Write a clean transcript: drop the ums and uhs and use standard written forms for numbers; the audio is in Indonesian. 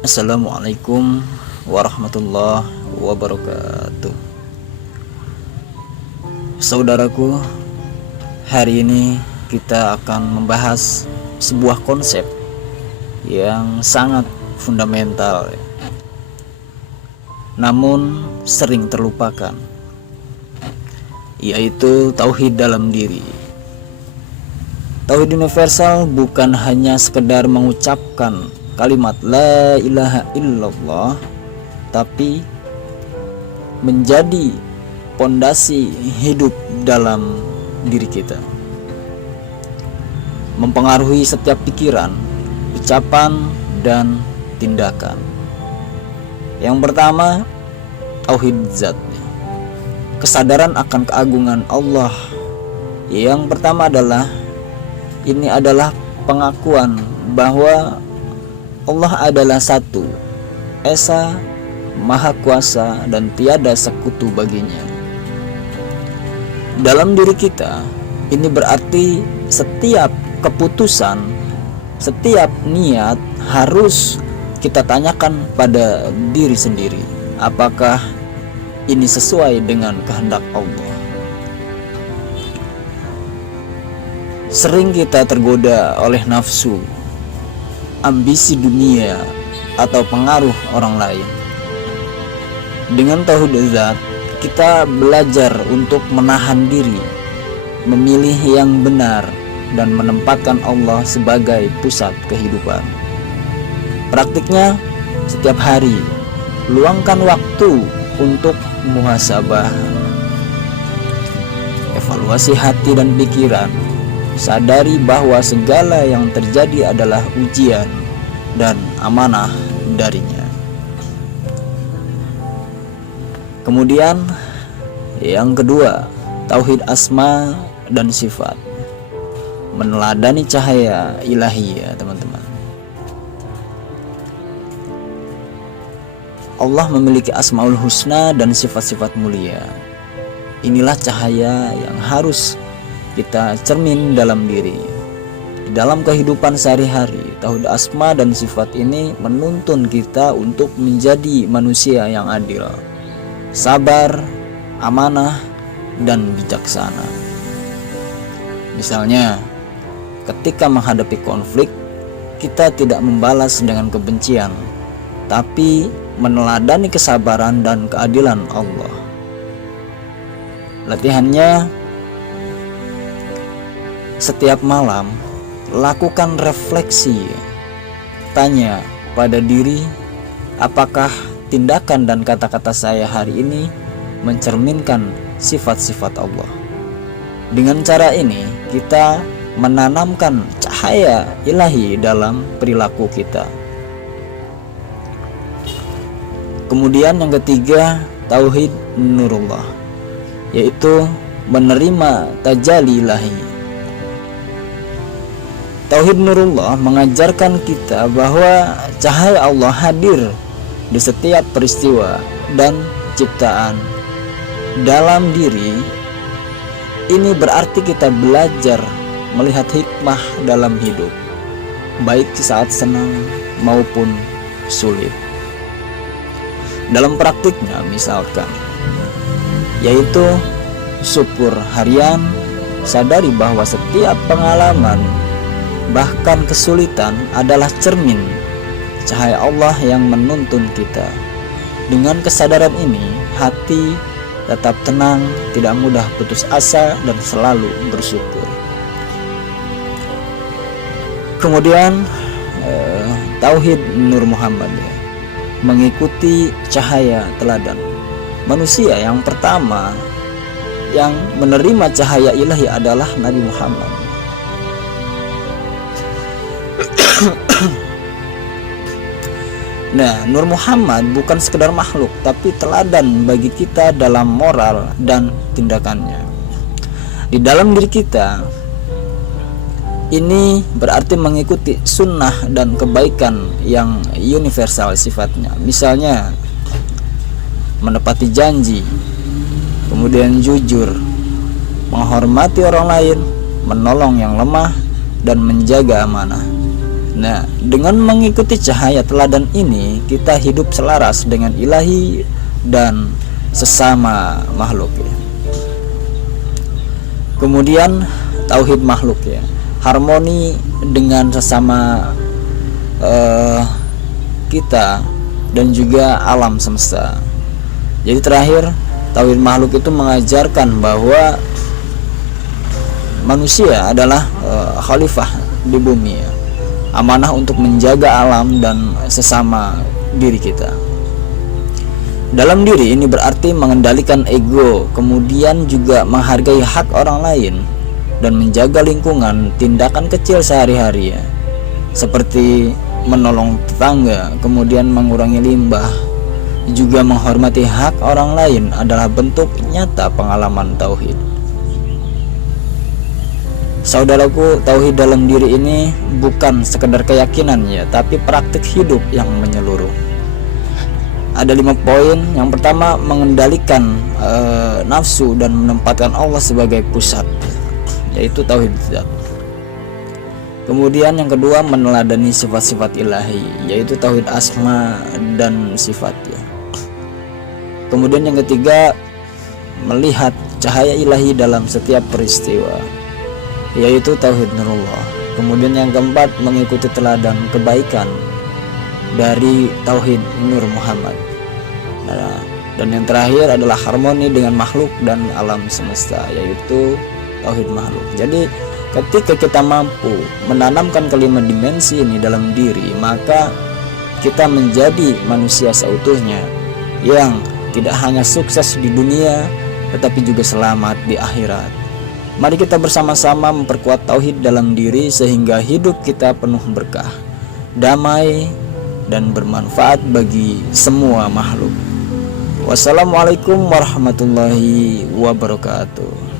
Assalamualaikum warahmatullahi wabarakatuh. Saudaraku, hari ini kita akan membahas sebuah konsep yang sangat fundamental, namun sering terlupakan, yaitu tauhid dalam diri. Tauhid universal bukan hanya sekedar mengucapkan kalimat la ilaha illallah, tapi menjadi pondasi hidup dalam diri kita, mempengaruhi setiap pikiran, ucapan, dan tindakan. Yang pertama, tauhid zat, kesadaran akan keagungan Allah. Yang pertama adalah pengakuan bahwa Allah adalah satu, esa, maha kuasa, dan tiada sekutu baginya. Dalam diri kita, ini berarti setiap keputusan, setiap niat harus kita tanyakan pada diri sendiri, apakah ini sesuai dengan kehendak Allah. Sering kita tergoda oleh nafsu, ambisi dunia, atau pengaruh orang lain. Dengan tauhid zat, kita belajar untuk menahan diri, memilih yang benar, dan menempatkan Allah sebagai pusat kehidupan. Praktiknya, setiap hari luangkan waktu untuk muhasabah, evaluasi hati dan pikiran. Sadari bahwa segala yang terjadi adalah ujian dan amanah darinya. Kemudian yang kedua, tauhid asma dan sifat, meneladani cahaya ilahi, ya teman-teman. Allah memiliki asmaul husna dan sifat-sifat mulia. Inilah cahaya yang harus kita cermin dalam diri. Di dalam kehidupan sehari-hari, tauhid asma dan sifat ini menuntun kita untuk menjadi manusia yang adil, sabar, amanah, dan bijaksana. Misalnya, ketika menghadapi konflik, kita tidak membalas dengan kebencian, tapi meneladani kesabaran dan keadilan Allah. Latihannya, setiap malam lakukan refleksi. Tanya pada diri, apakah tindakan dan kata-kata saya hari ini mencerminkan sifat-sifat Allah. Dengan cara ini, kita menanamkan cahaya ilahi dalam perilaku kita. Kemudian yang ketiga, tauhid nurullah, yaitu menerima tajalli ilahi. Tauhid nurullah mengajarkan kita bahwa cahaya Allah hadir di setiap peristiwa dan ciptaan dalam diri. Ini berarti kita belajar melihat hikmah dalam hidup, baik saat senang maupun sulit. Dalam praktiknya, misalkan, yaitu syukur harian, sadari bahwa setiap pengalaman, bahkan kesulitan, adalah cermin cahaya Allah yang menuntun kita. Dengan kesadaran ini, hati tetap tenang, tidak mudah putus asa, dan selalu bersyukur. Kemudian tauhid Nur Muhammad, ya, mengikuti cahaya teladan. Manusia yang pertama yang menerima cahaya ilahi adalah Nabi Muhammad. Nah, Nur Muhammad bukan sekedar makhluk, tapi teladan bagi kita dalam moral dan tindakannya. Di dalam diri kita, ini berarti mengikuti sunnah dan kebaikan yang universal sifatnya. Misalnya, menepati janji, kemudian jujur, menghormati orang lain, menolong yang lemah, dan menjaga amanah. Nah, dengan mengikuti cahaya teladan ini, kita hidup selaras dengan ilahi dan sesama makhluk ya. Kemudian tauhid makhluk ya, harmoni dengan sesama kita dan juga alam semesta. Jadi terakhir, tauhid makhluk itu mengajarkan bahwa manusia adalah khalifah di bumi ya. Amanah untuk menjaga alam dan sesama diri kita. Dalam diri ini berarti mengendalikan ego, kemudian juga menghargai hak orang lain dan menjaga lingkungan, tindakan kecil sehari-hari ya, seperti menolong tetangga, kemudian mengurangi limbah, juga menghormati hak orang lain adalah bentuk nyata pengalaman tauhid. Saudaraku, tauhid dalam diri ini bukan sekedar keyakinan ya, tapi praktik hidup yang menyeluruh. Ada 5 poin. Yang pertama, mengendalikan nafsu dan menempatkan Allah sebagai pusat, yaitu tauhid zat. Kemudian yang kedua, meneladani sifat-sifat ilahi, yaitu tauhid asma dan sifat ya. Kemudian yang ketiga, melihat cahaya ilahi dalam setiap peristiwa, yaitu tauhid nurullah. Kemudian yang keempat, mengikuti teladan kebaikan dari tauhid Nur Muhammad. Nah, dan yang terakhir adalah harmoni dengan makhluk dan alam semesta, yaitu tauhid makhluk. Jadi ketika kita mampu menanamkan kelima dimensi ini dalam diri, maka kita menjadi manusia seutuhnya yang tidak hanya sukses di dunia tetapi juga selamat di akhirat. Mari kita bersama-sama memperkuat tauhid dalam diri sehingga hidup kita penuh berkah, damai, dan bermanfaat bagi semua makhluk. Wassalamualaikum warahmatullahi wabarakatuh.